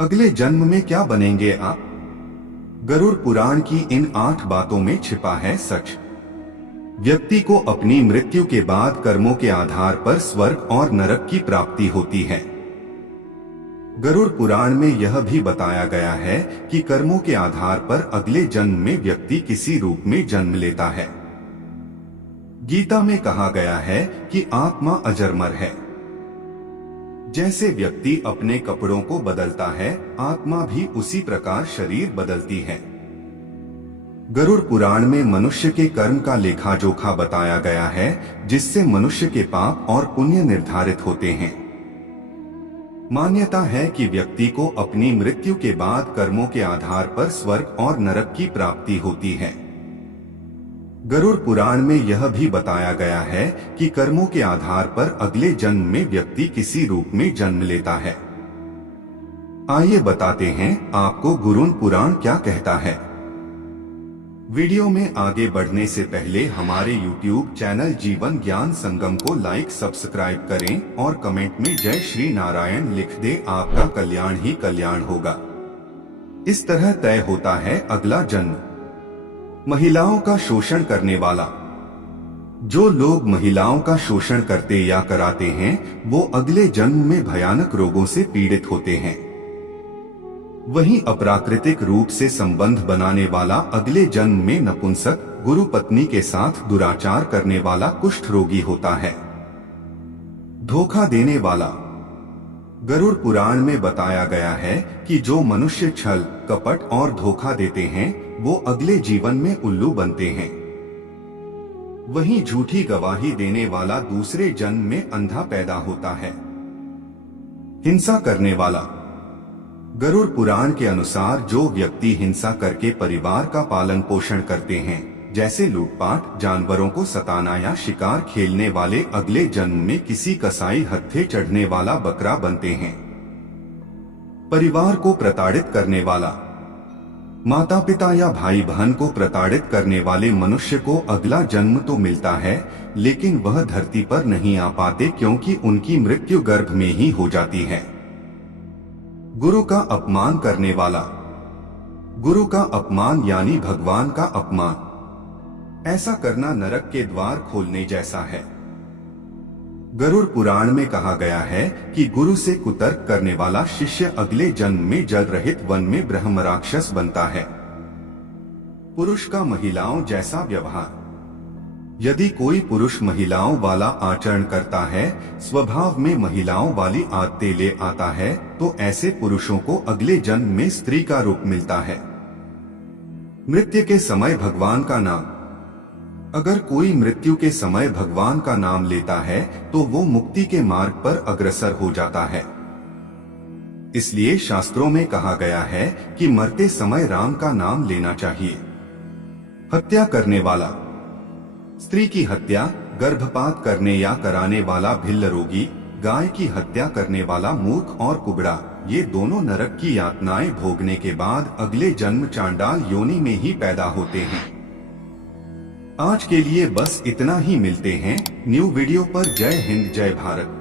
अगले जन्म में क्या बनेंगे आप? गरुड़ पुराण की इन 8 बातों में छिपा है सच। व्यक्ति को अपनी मृत्यु के बाद कर्मों के आधार पर स्वर्ग और नरक की प्राप्ति होती है। गरुड़ पुराण में यह भी बताया गया है कि कर्मों के आधार पर अगले जन्म में व्यक्ति किसी रूप में जन्म लेता है। गीता में कहा गया है कि आत्मा अजरमर है। जैसे व्यक्ति अपने कपड़ों को बदलता है, आत्मा भी उसी प्रकार शरीर बदलती है। गरुड़ पुराण में मनुष्य के कर्म का लेखा जोखा बताया गया है, जिससे मनुष्य के पाप और पुण्य निर्धारित होते हैं। मान्यता है कि व्यक्ति को अपनी मृत्यु के बाद कर्मों के आधार पर स्वर्ग और नरक की प्राप्ति होती है। गरुड़ पुराण में यह भी बताया गया है कि कर्मों के आधार पर अगले जन्म में व्यक्ति किसी रूप में जन्म लेता है। आइए बताते हैं आपको गरुड़ पुराण क्या कहता है। वीडियो में आगे बढ़ने से पहले हमारे YouTube चैनल जीवन ज्ञान संगम को लाइक सब्सक्राइब करें और कमेंट में जय श्री नारायण लिख दे। आपका कल्याण ही कल्याण होगा। इस तरह तय होता है अगला जन्म। महिलाओं का शोषण करने वाला। जो लोग महिलाओं का शोषण करते या कराते हैं, वो अगले जन्म में भयानक रोगों से पीड़ित होते हैं। वहीं अप्राकृतिक रूप से संबंध बनाने वाला अगले जन्म में नपुंसक, गुरु पत्नी के साथ दुराचार करने वाला कुष्ठ रोगी होता है। धोखा देने वाला। गरुड़ पुराण में बताया गया है कि जो मनुष्य छल, कपट और धोखा देते हैं, वो अगले जीवन में उल्लू बनते हैं। वहीं झूठी गवाही देने वाला दूसरे जन्म में अंधा पैदा होता है। हिंसा करने वाला। गरुड़ पुराण के अनुसार जो व्यक्ति हिंसा करके परिवार का पालन पोषण करते हैं, जैसे लूटपाट, जानवरों को सताना या शिकार खेलने वाले, अगले जन्म में किसी कसाई हत्थे चढ़ने वाला बकरा बनते हैं। परिवार को प्रताड़ित करने वाला। माता पिता या भाई बहन को प्रताड़ित करने वाले मनुष्य को अगला जन्म तो मिलता है, लेकिन वह धरती पर नहीं आ पाते क्योंकि उनकी मृत्यु गर्भ में ही हो जाती है। गुरु का अपमान करने वाला। गुरु का अपमान यानी भगवान का अपमान। ऐसा करना नरक के द्वार खोलने जैसा है। गरुड़ पुराण में कहा गया है कि गुरु से कुतर्क करने वाला शिष्य अगले जन्म में जल रहित वन में ब्रह्म राक्षस बनता है। पुरुष का महिलाओं जैसा व्यवहार। यदि कोई पुरुष महिलाओं वाला आचरण करता है, स्वभाव में महिलाओं वाली आदतें ले आता है, तो ऐसे पुरुषों को अगले जन्म में स्त्री का रूप मिलता है। मृत्यु के समय भगवान का नाम। अगर कोई मृत्यु के समय भगवान का नाम लेता है, तो वो मुक्ति के मार्ग पर अग्रसर हो जाता है। इसलिए शास्त्रों में कहा गया है कि मरते समय राम का नाम लेना चाहिए। हत्या करने वाला। स्त्री की हत्या, गर्भपात करने या कराने वाला भिल्ल रोगी, गाय की हत्या करने वाला मूर्ख और कुबड़ा, ये दोनों नरक की यातनाएं भोगने के बाद अगले जन्म चांडाल योनि में ही पैदा होते हैं। आज के लिए बस इतना ही। मिलते हैं न्यू वीडियो पर। जय हिंद, जय भारत।